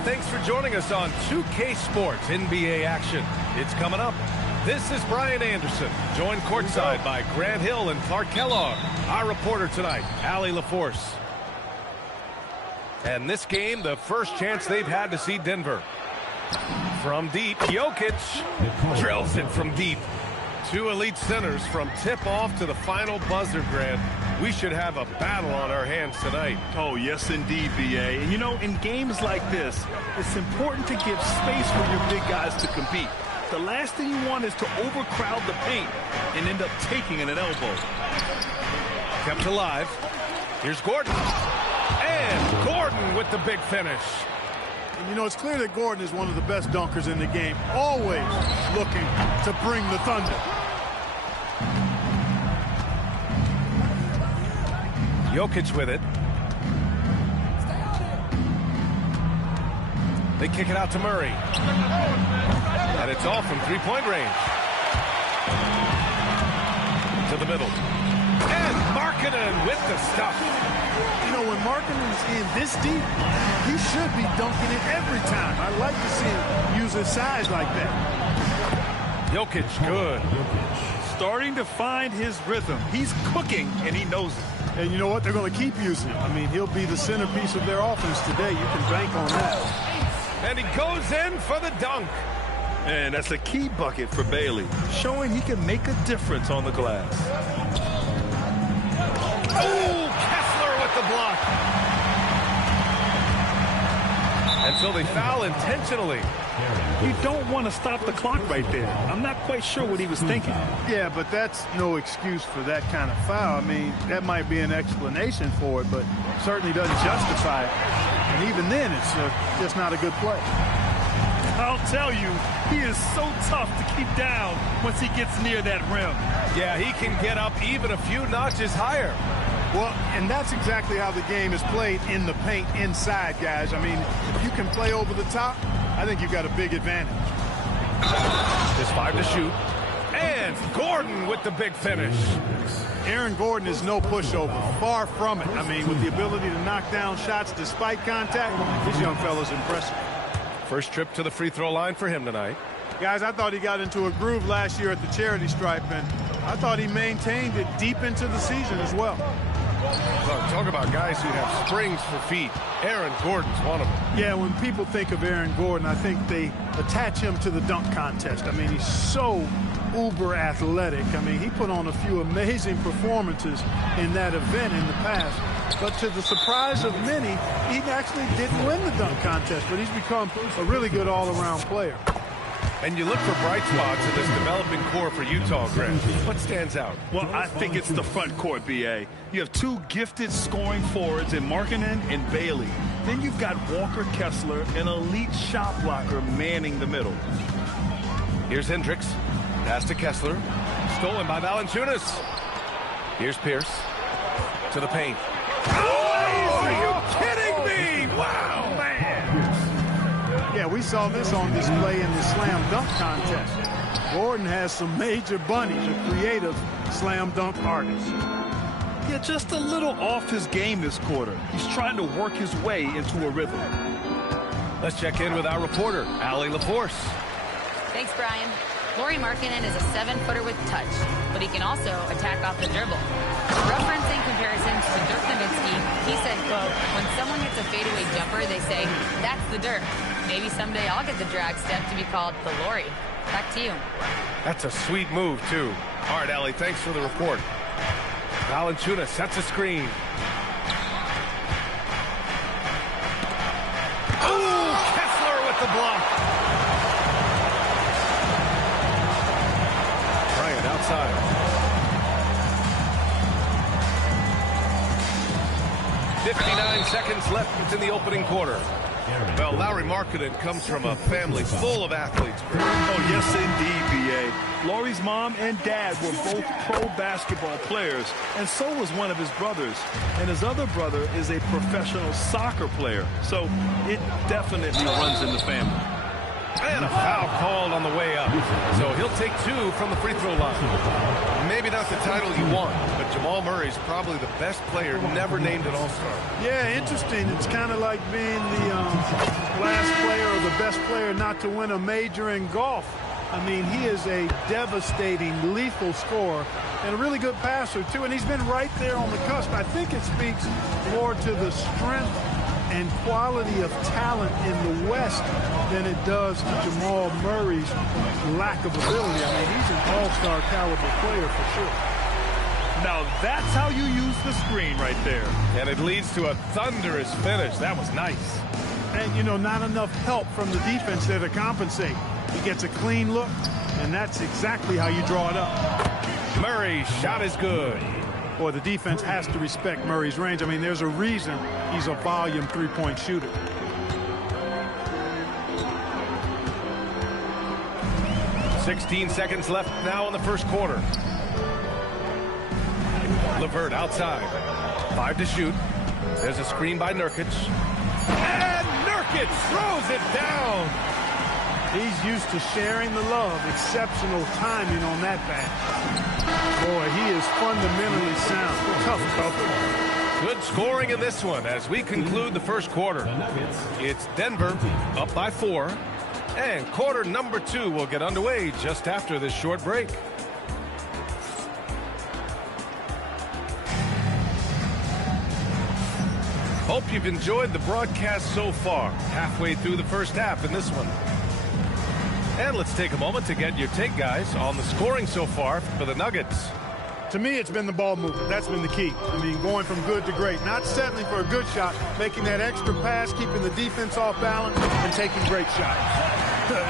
and thanks for joining us on 2K Sports NBA action. It's coming up. This is Brian Anderson, joined courtside by Grant Hill and Clark Kellogg. Our reporter tonight, Allie LaForce. And this game, the first chance they've had to see Denver. From deep, Jokic drills it from deep. Two elite centers from tip-off to the final buzzer, Grant. We should have a battle on our hands tonight. Oh, yes, indeed, B.A. And, you know, in games like this, it's important to give space for your big guys to compete. The last thing you want is to overcrowd the paint and end up taking an elbow. Kept alive. Here's Gordon. And Gordon with the big finish. And, you know, it's clear that Gordon is one of the best dunkers in the game, always looking to bring the thunder. Jokic with it. They kick it out to Murray. And it's off from three-point range. To the middle. And Markkanen with the stuff. You know, when Markkanen's in this deep, he should be dunking it every time. I like to see him use his size like that. Jokic, good. Starting to find his rhythm. He's cooking, and he knows it. And you know what? They're going to keep using him. I mean, he'll be the centerpiece of their offense today. You can bank on that. And he goes in for the dunk. And that's a key bucket for Bailey, showing he can make a difference on the glass. Oh, Kessler with the block. And so they foul intentionally. You don't want to stop the clock right there. I'm not quite sure what he was thinking. Yeah, but that's no excuse for that kind of foul. I mean, that might be an explanation for it, but certainly doesn't justify it. And even then, it's just not a good play. I'll tell you, he is so tough to keep down once he gets near that rim. Yeah, he can get up even a few notches higher. Well, and that's exactly how the game is played in the paint inside, guys. I mean, if you can play over the top, I think you've got a big advantage. Just 5 to shoot. And Gordon with the big finish. Aaron Gordon is no pushover. Far from it. I mean, with the ability to knock down shots despite contact, this young fella's impressive. First trip to the free throw line for him tonight. Guys, I thought he got into a groove last year at the charity stripe, and I thought he maintained it deep into the season as well. Talk about guys who have springs for feet. Aaron Gordon's one of them. Yeah, when people think of Aaron Gordon, I think they attach him to the dunk contest. I mean, he's so uber athletic. I mean, he put on a few amazing performances in that event in the past. But to the surprise of many, he actually didn't win the dunk contest, but he's become a really good all-around player. And you look for bright spots in this developing core for Utah, Grant. What stands out? Well, I think it's the front court, B.A. You have two gifted scoring forwards in Markkanen and Bailey. Then you've got Walker Kessler, an elite shot blocker, manning the middle. Here's Hendricks. Pass to Kessler. Stolen by Valanciunas. Here's Pierce. To the paint. Oh, are you kidding me? Wow, man. Yeah, we saw this on display in the slam dunk contest. Gordon has some major bunnies, a creative slam dunk artist. Yeah, just a little off his game this quarter. He's trying to work his way into a rhythm. Let's check in with our reporter, Allie LaForce. Thanks, Brian. Lauri Markkanen is a 7-footer with touch, but he can also attack off the dribble. Referencing comparisons to Dirk Nowitzki, he said, quote, when someone hits a fadeaway jumper, they say, that's the Dirk. Maybe someday I'll get the drag step to be called the Lauri. Back to you. That's a sweet move, too. All right, Allie, thanks for the report. Valanciunas sets a screen. Oh, Kessler with the block. Bryant outside. 59 seconds left in the opening quarter. Well, Lauri Markkanen comes from a family full of athletes. Oh, yes, indeed, B.A. Lauri's mom and dad were both pro basketball players, and so was one of his brothers. And his other brother is a professional soccer player, so it definitely runs in the family. And a foul called on the way up. So he'll take 2 from the free throw line. Maybe not the title you want, but Jamal Jamal Murray's probably the best player never named an All-Star. Yeah, interesting. It's kind of like being the last player or the best player not to win a major in golf. I mean, he is a devastating, lethal scorer and a really good passer, too. And he's been right there on the cusp. I think it speaks more to the strength and quality of talent in the West than it does to Jamal Murray's lack of ability. I mean, he's an all-star caliber player for sure. Now that's how you use the screen right there. And it leads to a thunderous finish. That was nice. And, you know, not enough help from the defense there to compensate. He gets a clean look, and that's exactly how you draw it up. Murray's shot is good. Boy, the defense has to respect Murray's range. I mean, there's a reason he's a volume three-point shooter. "16 seconds left now in the first quarter. LeVert outside. 5 to shoot. There's a screen by Nurkic. And Nurkic throws it down. He's used to sharing the love. Exceptional timing on that pass. Boy, he is fundamentally sound. Tough cover. Good scoring in this one as we conclude the first quarter. It's Denver up by 4. And quarter number 2 will get underway just after this short break. Hope you've enjoyed the broadcast so far. Halfway through the first half in this one. And let's take a moment to get your take, guys, on the scoring so far for the Nuggets. To me, it's been the ball movement. That's been the key. I mean, going from good to great. Not settling for a good shot, making that extra pass, keeping the defense off balance, and taking great shots.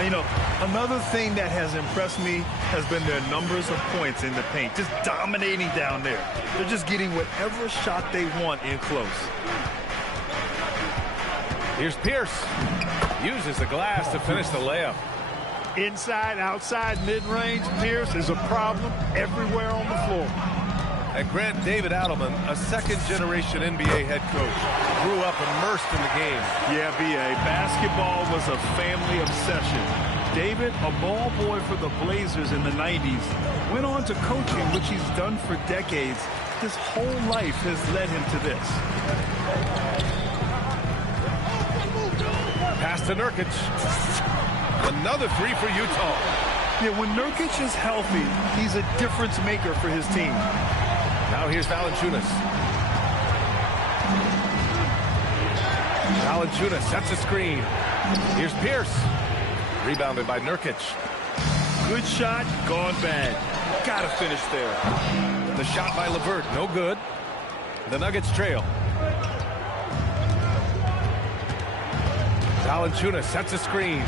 You know, another thing that has impressed me has been their numbers of points in the paint. Just dominating down there. They're just getting whatever shot they want in close. Here's Pierce. Uses the glass to finish the layup. Inside, outside, mid-range, Pierce is a problem everywhere on the floor. And Grant David Adelman, a second-generation NBA head coach, grew up immersed in the game. Yeah, B.A., basketball was a family obsession. David, a ball boy for the Blazers in the 90s, went on to coaching, which he's done for decades. His whole life has led him to this. Pass to Nurkic. Another 3 for Utah. Yeah, when Nurkic is healthy, he's a difference maker for his team. Now here's Valanciunas. Valanciunas sets a screen. Here's Pierce. Rebounded by Nurkic. Good shot, gone bad. Gotta finish there. The shot by LeVert, no good. The Nuggets trail. Valanciunas sets a screen.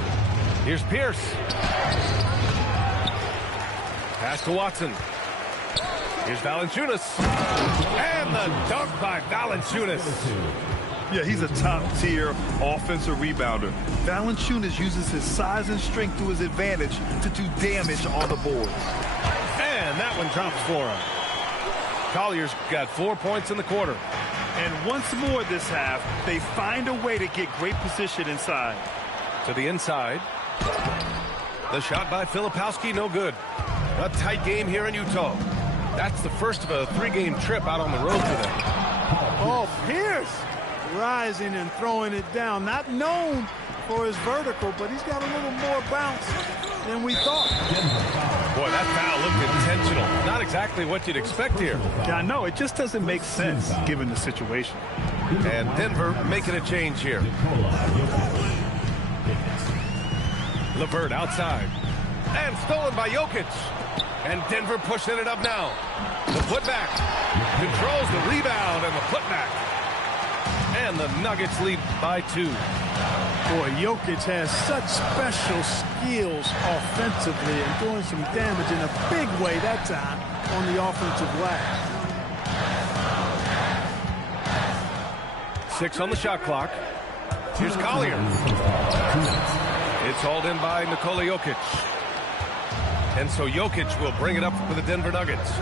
Here's Pierce. Pass to Watson. Here's Valanciunas. And the dunk by Valanciunas. Yeah, he's a top-tier offensive rebounder. Valanciunas uses his size and strength to his advantage to do damage on the board. And that one drops for him. Collier's got 4 points in the quarter. And once more this half, they find a way to get great position inside. To the inside. The shot by Filipowski, no good. A tight game here in Utah. That's the first of a 3-game trip out on the road for them. Oh, Pierce rising and throwing it down. Not known for his vertical, but he's got a little more bounce than we thought. Boy, that foul looked intentional. Not exactly what you'd expect here. Yeah, I know. It just doesn't make sense given the situation. And Denver making a change here. LeVert outside. And stolen by Jokic. And Denver pushing it up now. The putback. Controls the rebound and the putback. And the Nuggets lead by 2. Boy, Jokic has such special skills offensively and doing some damage in a big way that time on the offensive glass. 6 on the shot clock. Here's Collier. It's hauled in by Nikola Jokic. And so Jokic will bring it up for the Denver Nuggets.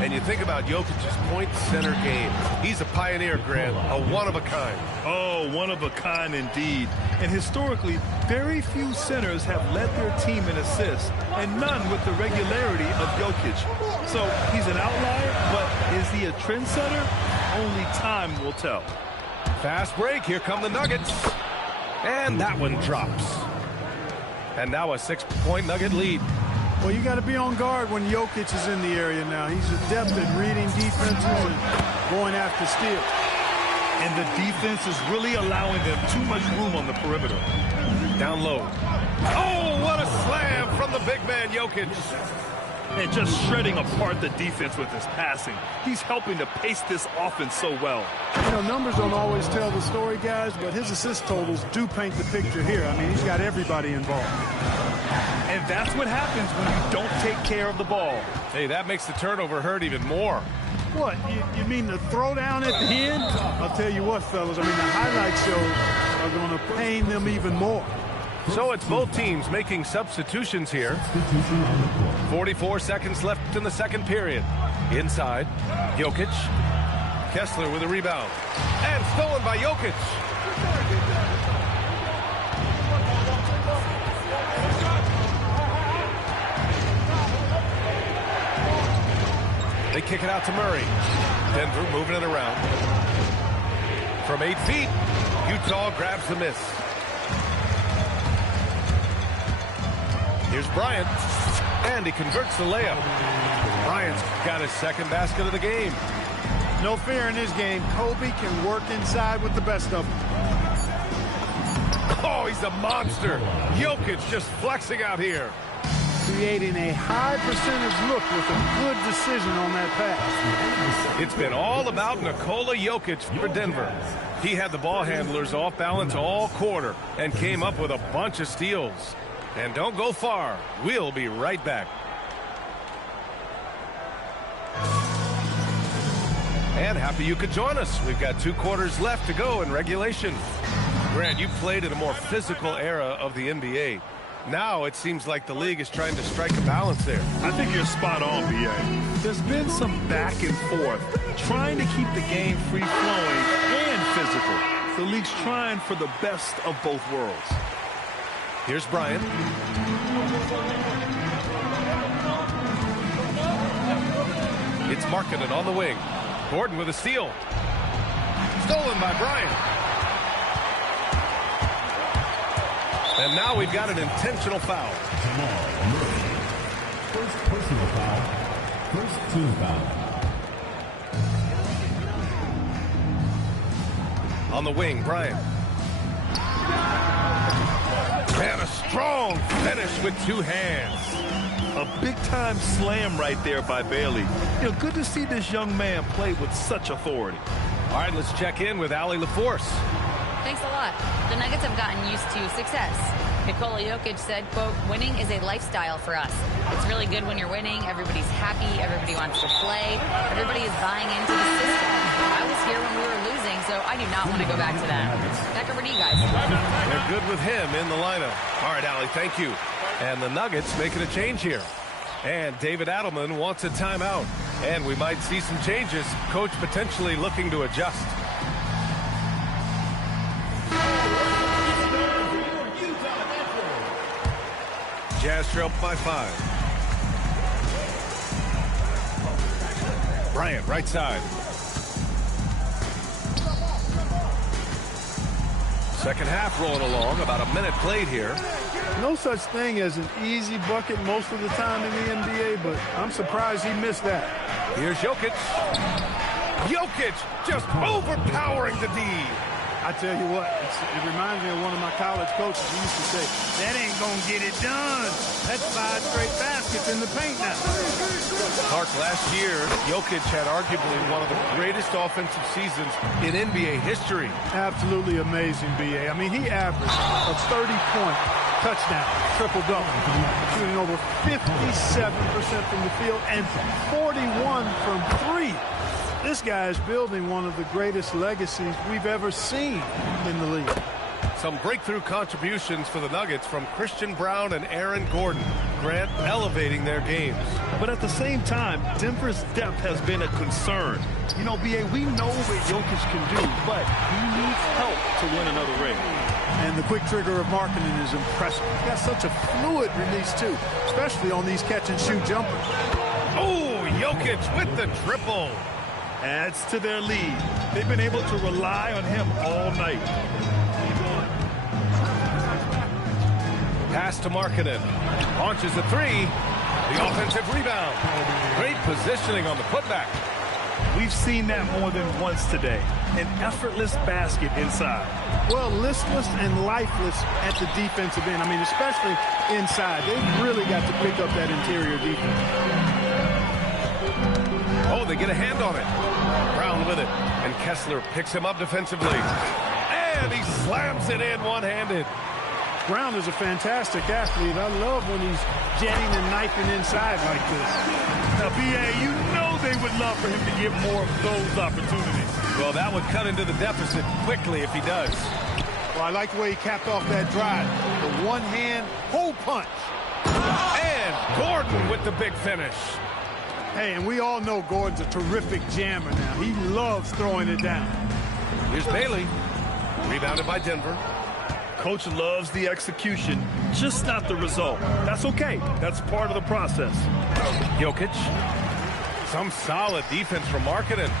And you think about Jokic's point center game. He's a pioneer, Grant, a one-of-a-kind. Oh, one of a kind indeed. And historically, very few centers have led their team in assists, and none with the regularity of Jokic. So he's an outlier, but is he a trendsetter? Only time will tell. Fast break. Here come the Nuggets. And that one drops. And now a 6-point Nugget lead. Well, you got to be on guard when Jokic is in the area now. He's adept at reading defenses and going after steals. And the defense is really allowing them too much room on the perimeter. Down low. Oh, what a slam from the big man, Jokic. And just shredding apart the defense with his passing. He's helping to pace this offense so well. You know, numbers don't always tell the story, guys, but his assist totals do paint the picture here. I mean, he's got everybody involved. And that's what happens when you don't take care of the ball. Hey, that makes the turnover hurt even more. What, you mean the throwdown at the end? I'll tell you what, fellas, I mean, the highlight shows are going to pain them even more. So it's both teams making substitutions here. 44 seconds left in the second period. Inside, Jokic. Kessler with a rebound. And stolen by Jokic. They kick it out to Murray. Denver moving it around. From 8 feet, Utah grabs the miss. Here's Bryant, and he converts the layup. Bryant's got his second basket of the game. No fear in this game. Kobe can work inside with the best of them. Oh, he's a monster. Jokic just flexing out here. Creating a high percentage look with a good decision on that pass. It's been all about Nikola Jokic for Denver. He had the ball handlers off balance all quarter and came up with a bunch of steals. And don't go far. We'll be right back. And happy you could join us. We've got 2 quarters left to go in regulation. Grant, you played in a more physical era of the NBA. Now it seems like the league is trying to strike a balance there. I think you're spot on, B.A. There's been some back and forth, trying to keep the game free-flowing and physical. The league's trying for the best of both worlds. Here's Bryant. It's Markkanen on the wing. Gordon with a steal. Stolen by Bryant. And now we've got an intentional foul. First personal foul. First team foul. On the wing, Bryant. And a strong finish with 2 hands. A big-time slam right there by Bailey. You know, good to see this young man play with such authority. All right, let's check in with Allie LaForce. Thanks a lot. The Nuggets have gotten used to success. Nikola Jokic said, quote, winning is a lifestyle for us. It's really good when you're winning. Everybody's happy. Everybody wants to play. Everybody is buying into the system. I was here when we were losing, so I do not want to go back to that. Back over to you guys. They're good with him in the lineup. All right, Allie, thank you. And the Nuggets making a change here. And David Adelman wants a timeout. And we might see some changes. Coach potentially looking to adjust. Jazz trail by 5. Bryant, right side. Second half rolling along. About a minute played here. No such thing as an easy bucket most of the time in the NBA, but I'm surprised he missed that. Here's Jokic. Jokic just overpowering the D. I tell you what, it reminds me of one of my college coaches. He used to say, that ain't going to get it done. That's 5 straight baskets in the paint now. Clark, last year, Jokic had arguably one of the greatest offensive seasons in NBA history. Absolutely amazing, B.A. I mean, he averaged a 30-point touchdown, triple-double, shooting over 57% from the field and 41 from 3. This guy is building one of the greatest legacies we've ever seen in the league. Some breakthrough contributions for the Nuggets from Christian Brown and Aaron Gordon. Grant, elevating their games. But at the same time, Denver's depth has been a concern. You know, B.A., we know what Jokic can do, but he needs help to win another ring. And the quick trigger of Markkanen is impressive. He's got such a fluid release, too, especially on these catch-and-shoot jumpers. Oh, Jokic with the triple. Adds to their lead. They've been able to rely on him all night. Pass to Markkanen. Launches a three. The offensive rebound. Great positioning on the putback. We've seen that more than once today. An effortless basket inside. Well, listless and lifeless at the defensive end. I mean, especially inside. They've really got to pick up that interior defense. Oh, they get a hand on it. Brown with it. And Kessler picks him up defensively. And he slams it in one-handed. Brown is a fantastic athlete. I love when he's jetting and knifing inside like this. Now, B.A., you know they would love for him to get more of those opportunities. Well, that would cut into the deficit quickly if he does. Well, I like the way he capped off that drive. The one-hand hole punch. And Gordon with the big finish. Hey, and we all know Gordon's a terrific jammer now. He loves throwing it down. Here's Bailey. Rebounded by Denver. Coach loves the execution, just not the result. That's okay. That's part of the process. Jokic. Some solid defense from Markkanen.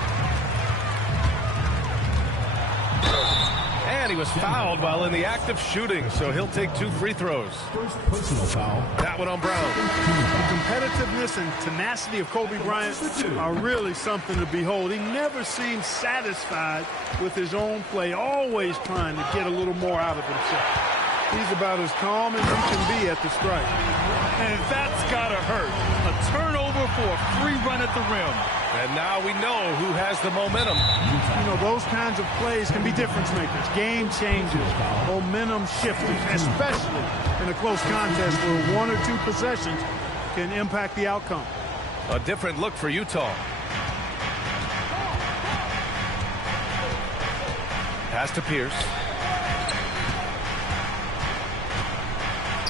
And he was fouled while in the act of shooting, so he'll take 2 free throws. First personal foul. That one on Brown. The competitiveness and tenacity of Kobe Bryant are really something to behold. He never seems satisfied with his own play, always trying to get a little more out of himself. He's about as calm as he can be at the strike. And that's got to hurt. A turnover for a free run at the rim. And now we know who has the momentum. You know, those kinds of plays can be difference makers, game changers, momentum shifters, especially in a close contest where 1 or 2 possessions can impact the outcome. A different look for Utah. Pass to Pierce.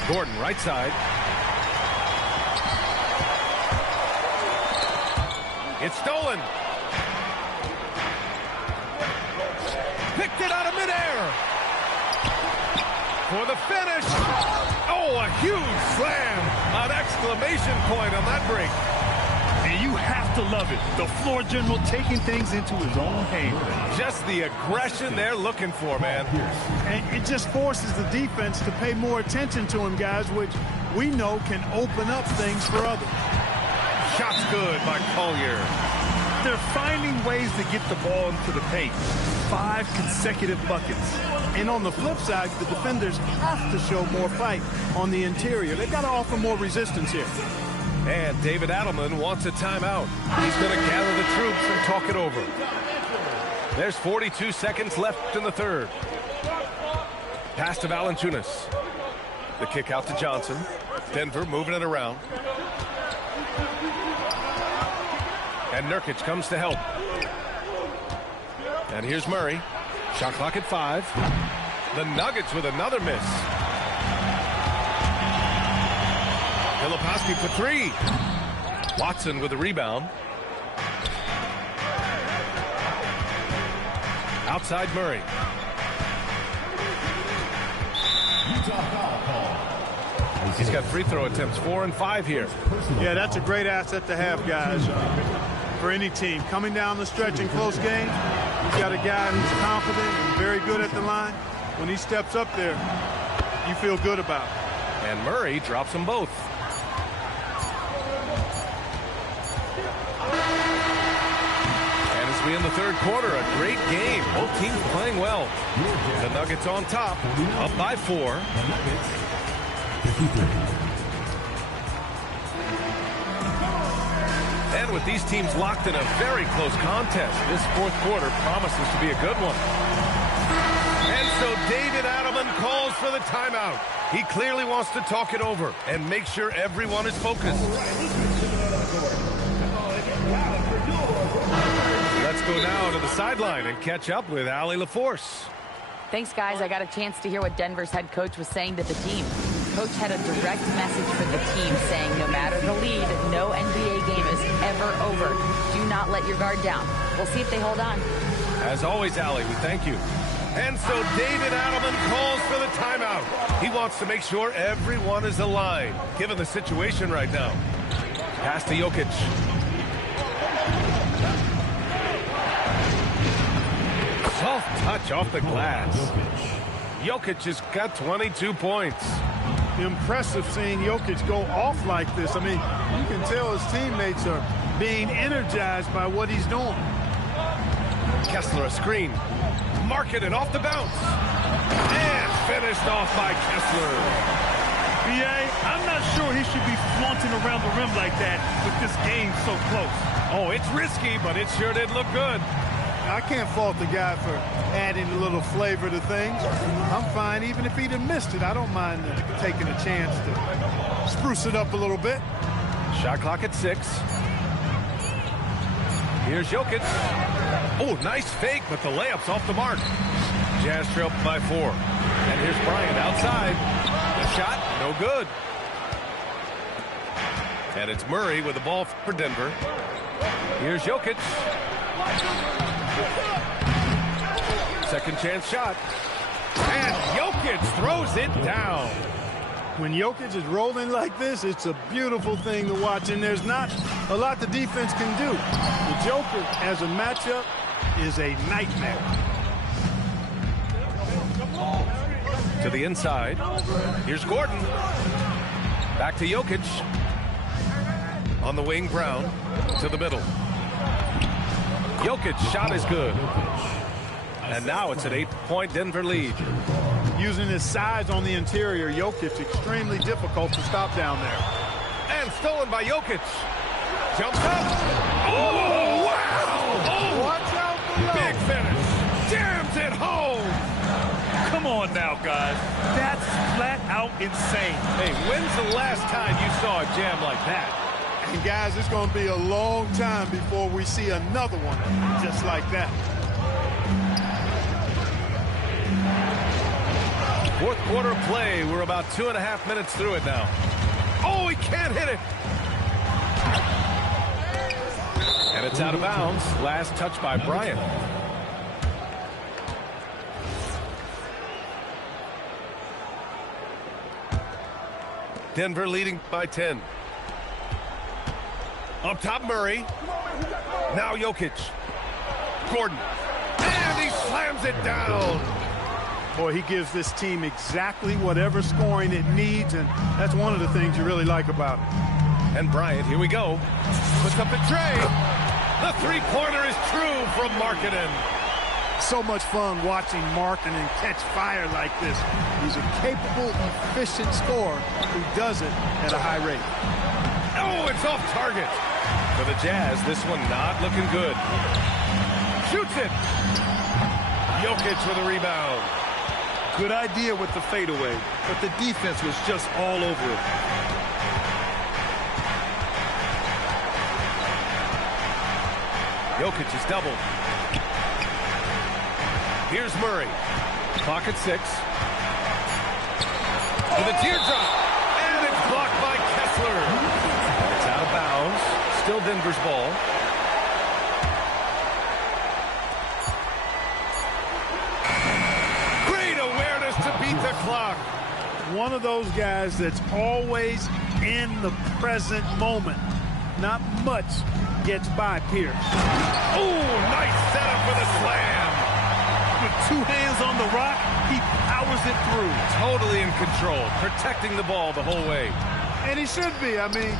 Gordon, right side. It's stolen. Picked it out of midair. For the finish. Oh, a huge slam. An exclamation point on that break. And you have to love it. The floor general taking things into his own hands. Just the aggression they're looking for, man. And it just forces the defense to pay more attention to him, guys, which we know can open up things for others. Shot's good by Collier. They're finding ways to get the ball into the paint. 5 consecutive buckets. And on the flip side, the defenders have to show more fight on the interior. They've got to offer more resistance here. And David Adelman wants a timeout. He's going to gather the troops and talk it over. There's 42 seconds left in the third. Pass to Valanciunas. The kick out to Johnson. Denver moving it around. And Nurkic comes to help. And here's Murray. Shot clock at 5. The Nuggets with another miss. Filipowski for 3. Watson with a rebound. Outside Murray. He's got free throw attempts 4 and 5 here. Yeah, that's a great asset to have, guys, for any team. Coming down the stretch in close games, you've got a guy who's confident and very good at the line. When he steps up there, you feel good about it. And Murray drops them both. And as we in the third quarter, a great game. Both teams playing well. The Nuggets on top, up by 4. And with these teams locked in a very close contest, this fourth quarter promises to be a good one. And so David Adelman calls for the timeout. He clearly wants to talk it over and make sure everyone is focused. Let's go now to the sideline and catch up with Allie LaForce. Thanks, guys. I got a chance to hear what Denver's head coach was saying to the team. coach had a direct message for the team saying no matter the lead, no NBA game is ever over. Do not let your guard down. We'll see if they hold on. As always, Allie, we thank you. And so David Adelman calls for the timeout. He wants to make sure everyone is aligned, given the situation right now. Pass to Jokic. Soft touch off the glass. Jokic has got 22 points. Impressive seeing Jokic go off like this. I mean, you can tell his teammates are being energized by what he's doing. Kessler a screen. Markkanen off the bounce. And finished off by Kessler. B.A., I'm not sure he should be flaunting around the rim like that with this game so close. Oh, it's risky, but it sure did look good. I can't fault the guy for adding a little flavor to things. I'm fine even if he'd have missed it. I don't mind taking a chance to spruce it up a little bit. Shot clock at 6. Here's Jokic. Oh, nice fake, but the layup's off the mark. Jazz trail by 4. And here's Bryant outside. The shot, no good. And it's Murray with the ball for Denver. Here's Jokic. Second chance shot. And Jokic throws it down. When Jokic is rolling like this, it's a beautiful thing to watch, and there's not a lot the defense can do. The Joker, as a matchup, is a nightmare. To the inside. Here's Gordon. Back to Jokic. On the wing, Brown. To the middle. Jokic shot is good. And now it's an 8-point Denver lead. Using his size on the interior, Jokic extremely difficult to stop down there. And stolen by Jokic. Jumps up. Oh, wow! Oh, watch out below. Big finish. Jams it home. Come on now, guys. That's flat out insane. Hey, when's the last time you saw a jam like that? And guys, it's going to be a long time before we see another one just like that. Fourth quarter play. We're about 2.5 minutes through it now. Oh, he can't hit it. And it's out of bounds. Last touch by Bryant. Denver leading by 10. Up top, Murray. Now Jokic. Gordon. And he slams it down. Boy, he gives this team exactly whatever scoring it needs, and that's one of the things you really like about it. And Bryant, here we go. Puts up a tray. The three-pointer is true from Markkanen. So much fun watching Markkanen catch fire like this. He's a capable, efficient scorer who does it at a high rate. Oh, it's off target. For the Jazz, this one not looking good. Shoots it. Jokic with a rebound. Good idea with the fadeaway, but the defense was just all over it. Jokic is doubled. Here's Murray. Clock at 6. With a teardrop. And it's blocked by Kessler. It's out of bounds. Still Denver's ball. Great awareness to beat the clock. One of those guys that's always in the present moment. Not much gets by Pierce. Oh, nice setup for the slam. With 2 hands on the rock, he powers it through. Totally in control, protecting the ball the whole way. And he should be. I mean,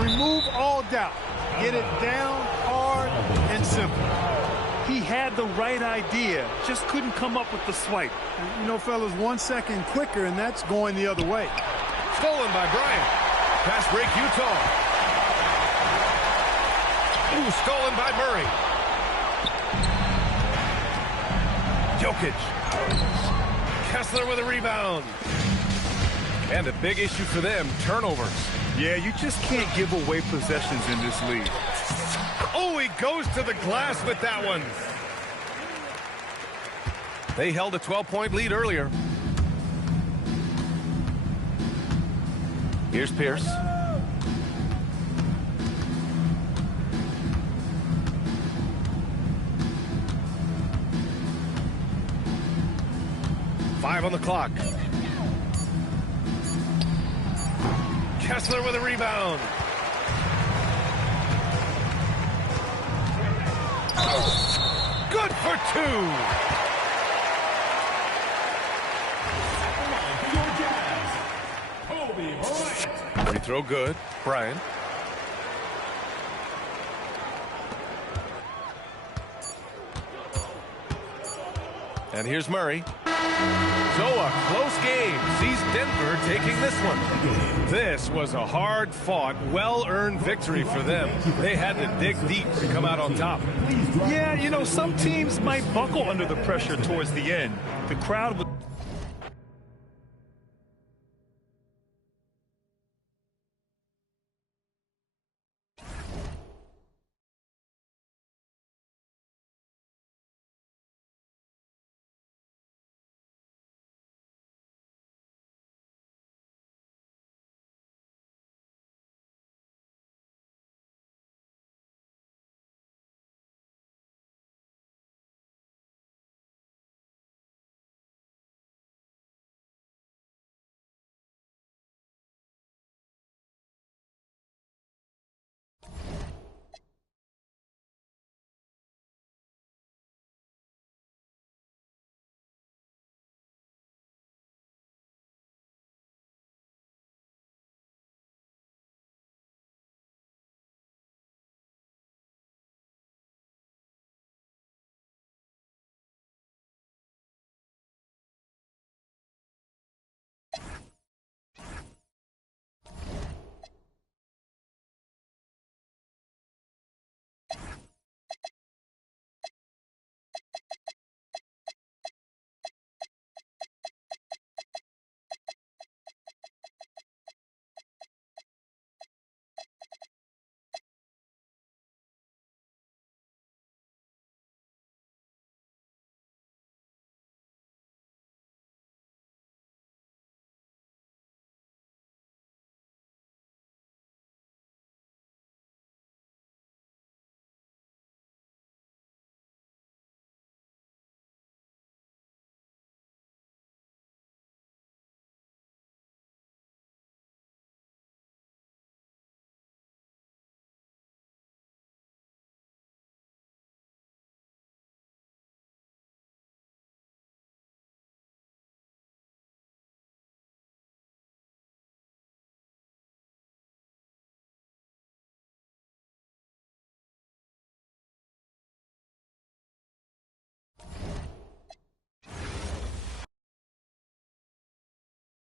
remove all doubt. Get it down hard and simple. He had the right idea, just couldn't come up with the swipe. You know, fellas, 1 second quicker, and that's going the other way. Stolen by Bryant. Pass break, Utah. Ooh, stolen by Murray. Jokic. Kessler with a rebound. And a big issue for them, turnovers. Yeah, you just can't give away possessions in this league. Oh, he goes to the glass with that one. They held a 12-point lead earlier. Here's Pierce. Five on the clock. Kessler with a rebound. Good for two. Free throw good. Bryant. And here's Murray. So a close game sees Denver taking this one. This was a hard-fought, well-earned victory for them. They had to dig deep to come out on top. Yeah, you know, some teams might buckle under the pressure towards the end. The crowd would...